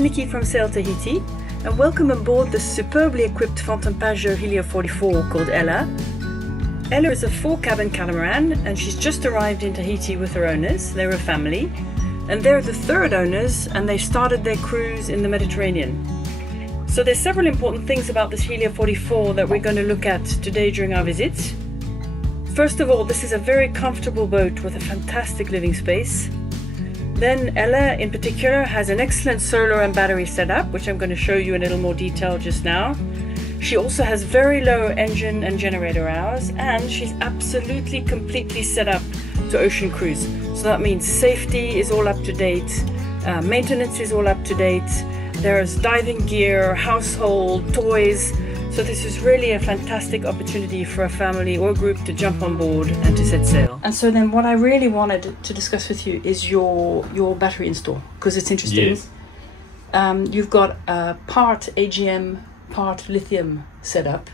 I'm Nikki from Sail Tahiti, and welcome aboard the superbly equipped Fountain Pajot Helia 44 called Ella. Ella is a 4-cabin catamaran, and she's just arrived in Tahiti with her owners. They're a family, and they're the third owners, and they started their cruise in the Mediterranean. So there's several important things about this Helia 44 that we're going to look at today during our visit. First of all, this is a very comfortable boat with a fantastic living space. Then Ella in particular has an excellent solar and battery setup, which I'm going to show you in a little more detail just now. She also has very low engine and generator hours, and she's absolutely completely set up to ocean cruise. So that means safety is all up to date, maintenance is all up to date, there's diving gear, household, toys. So this is really a fantastic opportunity for a family or a group to jump on board and to set sail. And so then what I really wanted to discuss with you is your battery install, because it's interesting. Yes. You've got a part AGM, part lithium setup,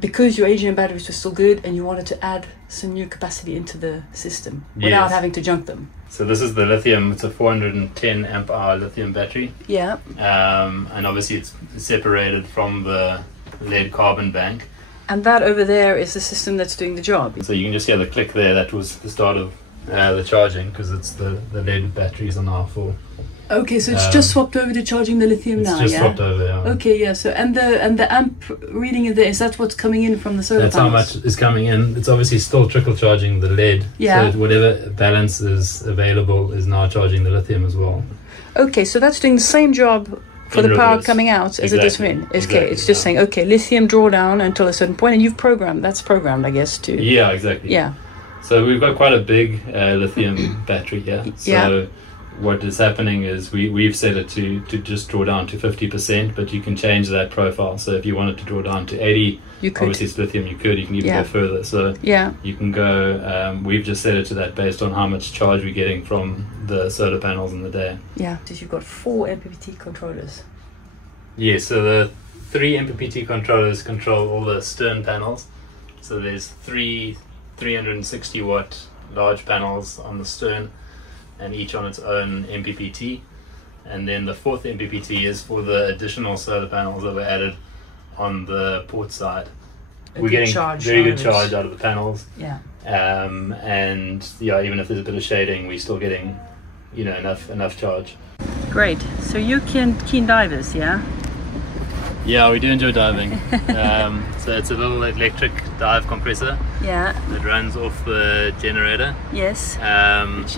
because your AGM batteries were still good and you wanted to add some new capacity into the system without having to junk them. So this is the lithium, it's a 410 amp hour lithium battery. Yeah. And obviously it's separated from the lead carbon bank. And that over there is the system that's doing the job. So you can just hear the click there, that was the start of the charging, because it's the lead batteries are now full. Okay, so it's just swapped over to charging the lithium now, It's just swapped over, yeah. Okay, yeah. So and the amp reading in there, is that what's coming in from the solar That's panels? how much is coming in. It's obviously still trickle charging the lead. Yeah. So whatever balance is available is now charging the lithium as well. Okay, so that's doing the same job for the power coming out as it is in. Okay, it's just saying, okay, lithium drawdown until a certain point, and you've programmed, that's programmed, I guess, to... Yeah, exactly. Yeah. So we've got quite a big lithium battery here. So what is happening is we've set it to just draw down to 50%, but you can change that profile. So if you wanted to draw down to 80, you could. Obviously it's lithium, you can even go further. So you can go, we've just set it to that based on how much charge we're getting from the solar panels in the day. Yeah, so you've got 4 MPPT controllers. Yeah, so the 3 MPPT controllers control all the stern panels. So there's 3 360 watt large panels on the stern, and each on its own MPPT. And then the 4th MPPT is for the additional solar panels that were added on the port side. We're getting very good charge out of the panels. Yeah. And yeah, even if there's a bit of shading, we're still getting, you know, enough charge. Great. So you're keen divers, yeah? Yeah, we do enjoy diving. So it's a little electric dive compressor. Yeah. That runs off the generator. Yes.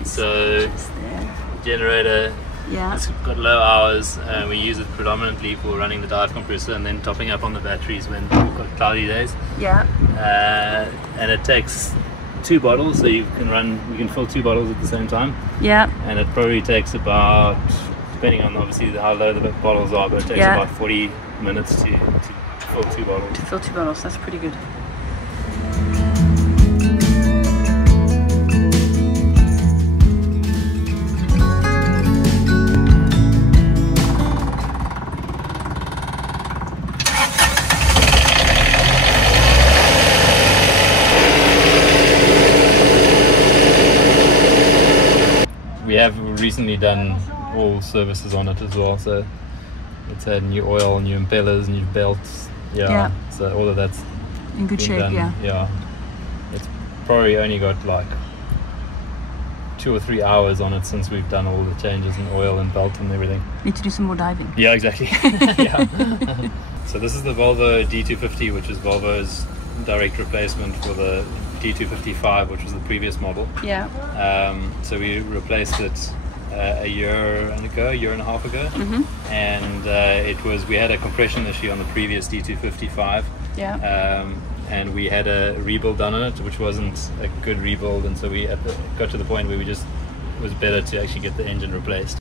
So generator. Yeah. It's got low hours. We use it predominantly for running the dive compressor and then topping up on the batteries when we've got cloudy days. Yeah. And it takes 2 bottles, so you can fill 2 bottles at the same time. Yeah. And it probably takes about, depending on obviously how low the bottles are, but it takes about 40 minutes to fill 2 bottles. To fill 2 bottles, that's pretty good. We have recently done all services on it as well, so it's had new oil, new impellers, new belts, so all of that's in good shape. done. Yeah, it's probably only got like 2 or 3 hours on it since we've done all the changes in oil and belt and everything. Need to do some more diving. Yeah, exactly. So this is the Volvo D250, which is Volvo's direct replacement for the D255, which was the previous model. Yeah. So we replaced it a year and a half ago. Mm-hmm. And we had a compression issue on the previous D255. Yeah. And we had a rebuild done on it, which wasn't a good rebuild, and so we got to the point where it was better to actually get the engine replaced.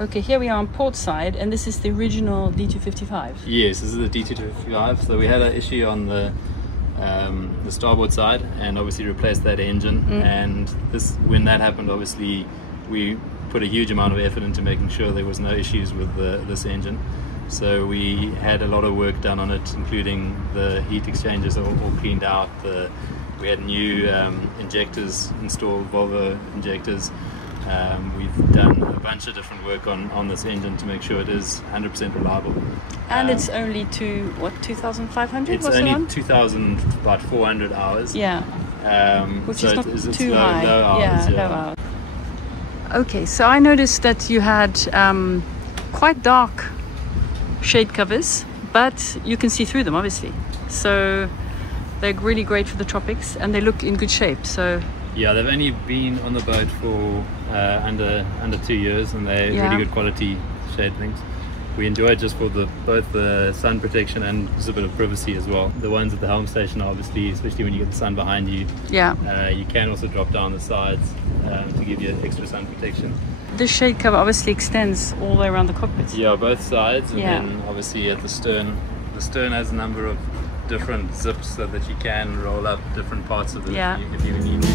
Okay, here we are on port side, and this is the original D255. Yes, this is the D255. So we had an issue on the starboard side, and obviously replaced that engine. And when that happened, obviously we put a huge amount of effort into making sure there was no issues with this engine. So we had a lot of work done on it, including the heat exchangers all cleaned out. We had new injectors installed, Volvo injectors, We've done a bunch of different work on this engine to make sure it is 100% reliable. And it's only 2,500? It's only 2,400 hours. Yeah. Which so is not it's too low, high. low hours, Low hours. Okay, so I noticed that you had quite dark shade covers, but you can see through them, obviously. So they're really great for the tropics, and they look in good shape. So yeah, they've only been on the boat for under 2 years, and they're really good quality shade things. We enjoy it just for both the sun protection and just a bit of privacy as well. The ones at the helm station are obviously, especially when you get the sun behind you, you can also drop down the sides to give you extra sun protection. The shade cover obviously extends all the way around the cockpit. Yeah, both sides, and then obviously at the stern. The stern has a number of different zips so that you can roll up different parts of it if you need to.